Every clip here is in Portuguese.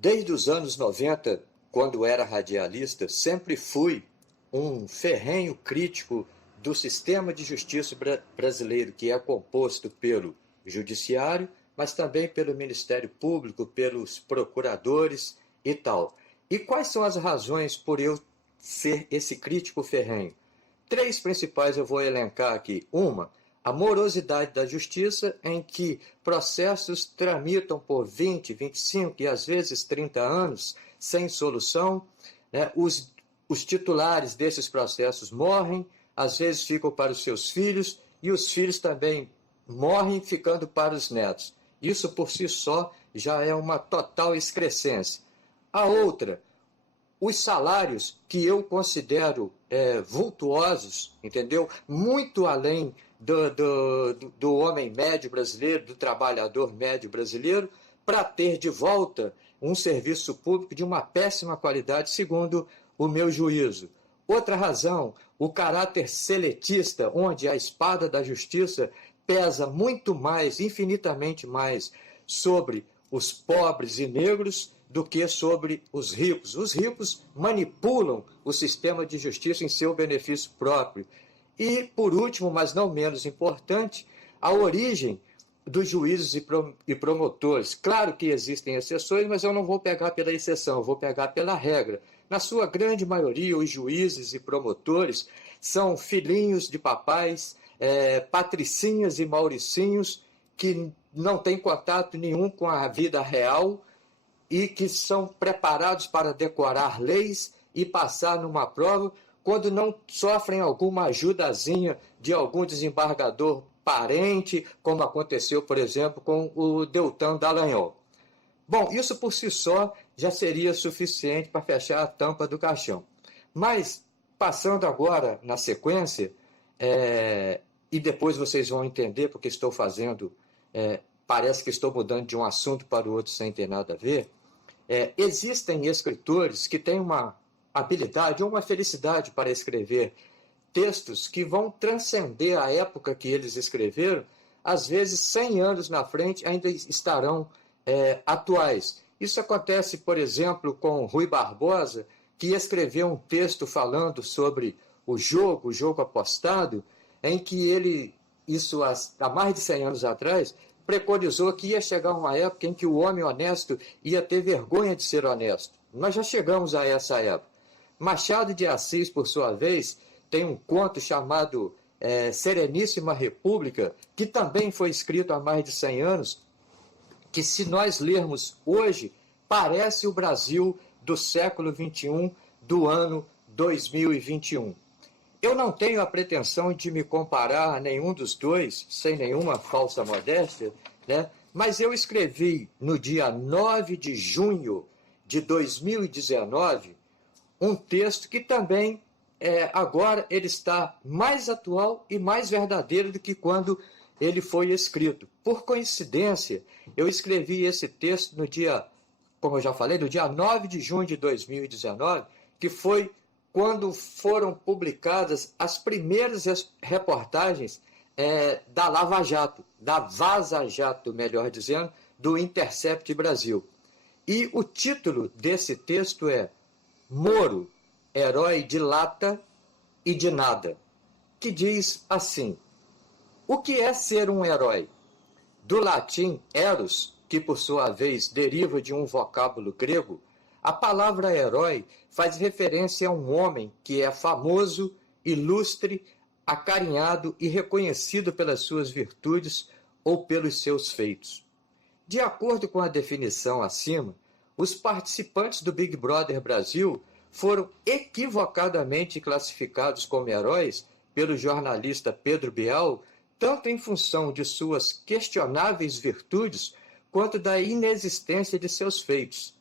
Desde os anos 90, quando era radialista, sempre fui um ferrenho crítico do sistema de justiça brasileiro, que é composto pelo judiciário, mas também pelo Ministério Público, pelos procuradores e tal. E quais são as razões por eu ser esse crítico ferrenho? Três principais eu vou elencar aqui. Uma, a morosidade da justiça, em que processos tramitam por 20, 25 e às vezes 30 anos sem solução, né? Os titulares desses processos morrem, às vezes ficam para os seus filhos, e os filhos também morrem, ficando para os netos. Isso por si só já é uma total excrescência. A outra, os salários que eu considero vultuosos, entendeu? Muito além do homem médio brasileiro, do trabalhador médio brasileiro, para ter de volta um serviço público de uma péssima qualidade, segundo o meu juízo. Outra razão, o caráter seletista, onde a espada da justiça pesa muito mais, infinitamente mais, sobre os pobres e negros do que sobre os ricos. Os ricos manipulam o sistema de justiça em seu benefício próprio. E, por último, mas não menos importante, a origem dos juízes e promotores. Claro que existem exceções, mas eu não vou pegar pela exceção, eu vou pegar pela regra. Na sua grande maioria, os juízes e promotores são filhinhos de papais, patricinhas e mauricinhos, que não têm contato nenhum com a vida real e que são preparados para decorar leis e passar numa prova quando não sofrem alguma ajudazinha de algum desembargador parente, como aconteceu, por exemplo, com o Deltan Dallagnol. Bom, isso por si só já seria suficiente para fechar a tampa do caixão. Mas, passando agora na sequência, e depois vocês vão entender porque estou fazendo, parece que estou mudando de um assunto para o outro sem ter nada a ver. Existem escritores que têm uma habilidade ou uma felicidade para escrever textos que vão transcender a época que eles escreveram, às vezes 100 anos na frente ainda estarão atuais. Isso acontece, por exemplo, com Rui Barbosa, que escreveu um texto falando sobre o jogo apostado, em que ele, isso há mais de 100 anos atrás, preconizou que ia chegar uma época em que o homem honesto ia ter vergonha de ser honesto. Nós já chegamos a essa época. Machado de Assis, por sua vez, tem um conto chamado Sereníssima República, que também foi escrito há mais de 100 anos, que se nós lermos hoje, parece o Brasil do século XXI, do ano 2021. Eu não tenho a pretensão de me comparar a nenhum dos dois, sem nenhuma falsa modéstia, né? Mas eu escrevi no dia 9 de junho de 2019 um texto que também, agora, ele está mais atual e mais verdadeiro do que quando ele foi escrito. Por coincidência, eu escrevi esse texto no dia, como eu já falei, no dia 9 de junho de 2019, que foi quando foram publicadas as primeiras reportagens da Lava Jato, da Vaza Jato, melhor dizendo, do Intercept Brasil. E o título desse texto é Moro, herói de lata e de nada, que diz assim: o que é ser um herói? Do latim eros, que por sua vez deriva de um vocábulo grego, a palavra herói faz referência a um homem que é famoso, ilustre, acarinhado e reconhecido pelas suas virtudes ou pelos seus feitos. De acordo com a definição acima, os participantes do Big Brother Brasil foram equivocadamente classificados como heróis pelo jornalista Pedro Bial, tanto em função de suas questionáveis virtudes quanto da inexistência de seus feitos.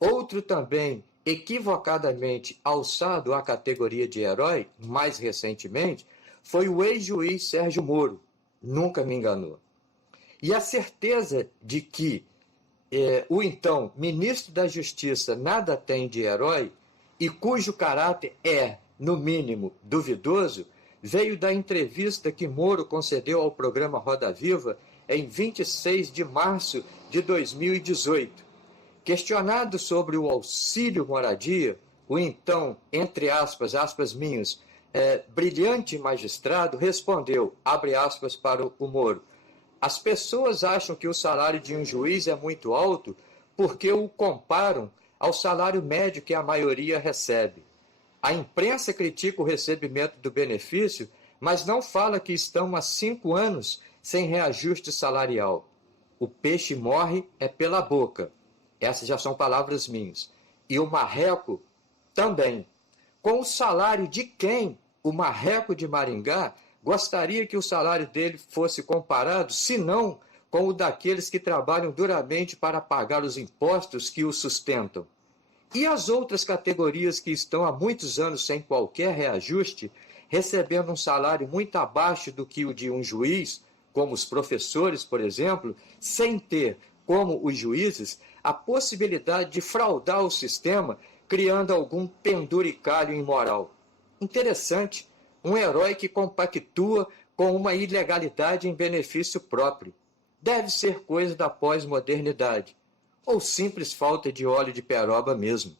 Outro também equivocadamente alçado à categoria de herói, mais recentemente, foi o ex-juiz Sérgio Moro. Nunca me enganou. E a certeza de que o então ministro da Justiça nada tem de herói e cujo caráter é, no mínimo, duvidoso, veio da entrevista que Moro concedeu ao programa Roda Viva em 26 de março de 2018, Questionado sobre o auxílio moradia, o então, entre aspas, aspas minhas, brilhante magistrado respondeu, abre aspas para o Moro, as pessoas acham que o salário de um juiz é muito alto porque o comparam ao salário médio que a maioria recebe. A imprensa critica o recebimento do benefício, mas não fala que estão há 5 anos sem reajuste salarial. O peixe morre é pela boca. Essas já são palavras minhas. E o marreco também. Com o salário de quem o marreco de Maringá gostaria que o salário dele fosse comparado, se não com o daqueles que trabalham duramente para pagar os impostos que o sustentam? E as outras categorias que estão há muitos anos sem qualquer reajuste, recebendo um salário muito abaixo do que o de um juiz, como os professores, por exemplo, sem ter, como os juízes, a possibilidade de fraudar o sistema, criando algum penduricalho imoral. Interessante, um herói que compactua com uma ilegalidade em benefício próprio. Deve ser coisa da pós-modernidade, ou simples falta de óleo de peroba mesmo.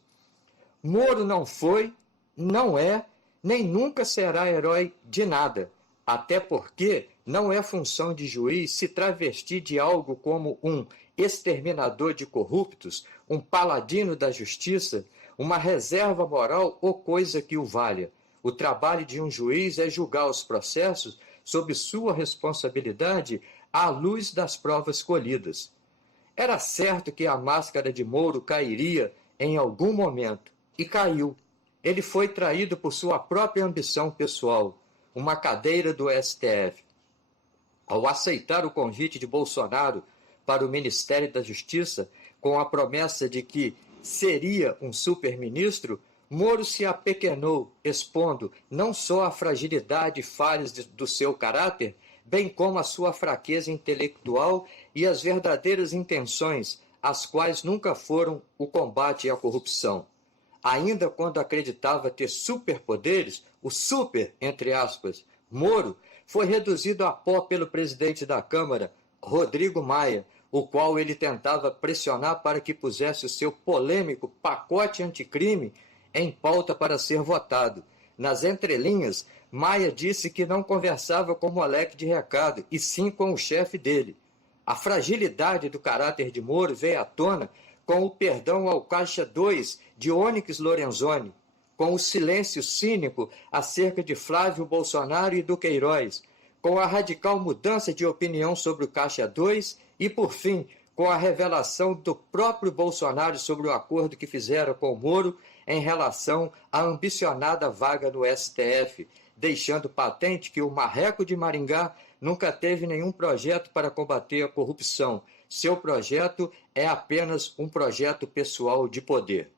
Moro não foi, não é, nem nunca será herói de nada, até porque não é função de juiz se travestir de algo como um exterminador de corruptos, um paladino da justiça, uma reserva moral ou coisa que o valha. O trabalho de um juiz é julgar os processos sob sua responsabilidade à luz das provas colhidas. Era certo que a máscara de Moro cairia em algum momento, e caiu. Ele foi traído por sua própria ambição pessoal, uma cadeira do STF. Ao aceitar o convite de Bolsonaro para o Ministério da Justiça, com a promessa de que seria um superministro, Moro se apequenou, expondo não só a fragilidade e falhas do seu caráter, bem como a sua fraqueza intelectual e as verdadeiras intenções, as quais nunca foram o combate à corrupção. Ainda quando acreditava ter superpoderes, o super, entre aspas, Moro, foi reduzido a pó pelo presidente da Câmara, Rodrigo Maia, o qual ele tentava pressionar para que pusesse o seu polêmico pacote anticrime em pauta para ser votado. Nas entrelinhas, Maia disse que não conversava com moleque de recado, e sim com o chefe dele. A fragilidade do caráter de Moro veio à tona com o perdão ao Caixa 2 de Onyx Lorenzoni, com o silêncio cínico acerca de Flávio Bolsonaro e do Queiroz, com a radical mudança de opinião sobre o Caixa 2 e, por fim, com a revelação do próprio Bolsonaro sobre o acordo que fizeram com o Moro em relação à ambicionada vaga no STF, deixando patente que o marreco de Maringá nunca teve nenhum projeto para combater a corrupção. Seu projeto é apenas um projeto pessoal de poder.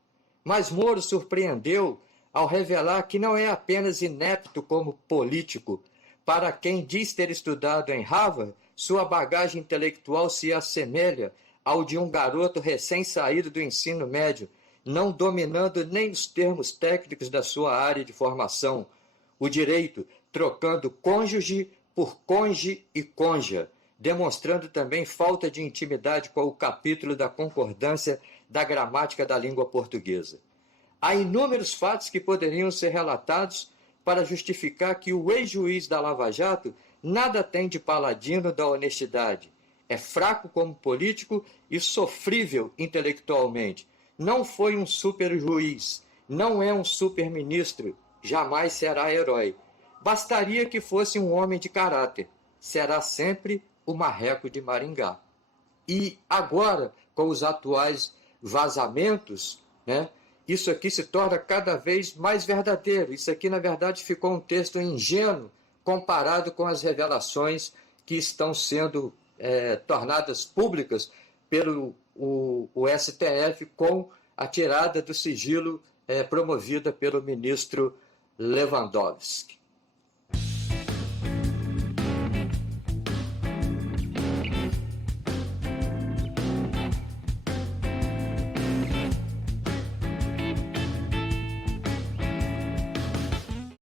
Mas Moro surpreendeu ao revelar que não é apenas inepto como político. Para quem diz ter estudado em Harvard, sua bagagem intelectual se assemelha ao de um garoto recém-saído do ensino médio, não dominando nem os termos técnicos da sua área de formação, o direito trocando cônjuge por conge e conja, demonstrando também falta de intimidade com o capítulo da concordância da gramática da língua portuguesa. Há inúmeros fatos que poderiam ser relatados para justificar que o ex-juiz da Lava Jato nada tem de paladino da honestidade. É fraco como político e sofrível intelectualmente. Não foi um super-juiz, não é um super-ministro, jamais será herói. Bastaria que fosse um homem de caráter. Será sempre o marreco de Maringá. E agora, com os atuais vazamentos, né, isso aqui se torna cada vez mais verdadeiro. Isso aqui, na verdade, ficou um texto ingênuo comparado com as revelações que estão sendo tornadas públicas pelo o STF com a tirada do sigilo promovida pelo ministro Lewandowski.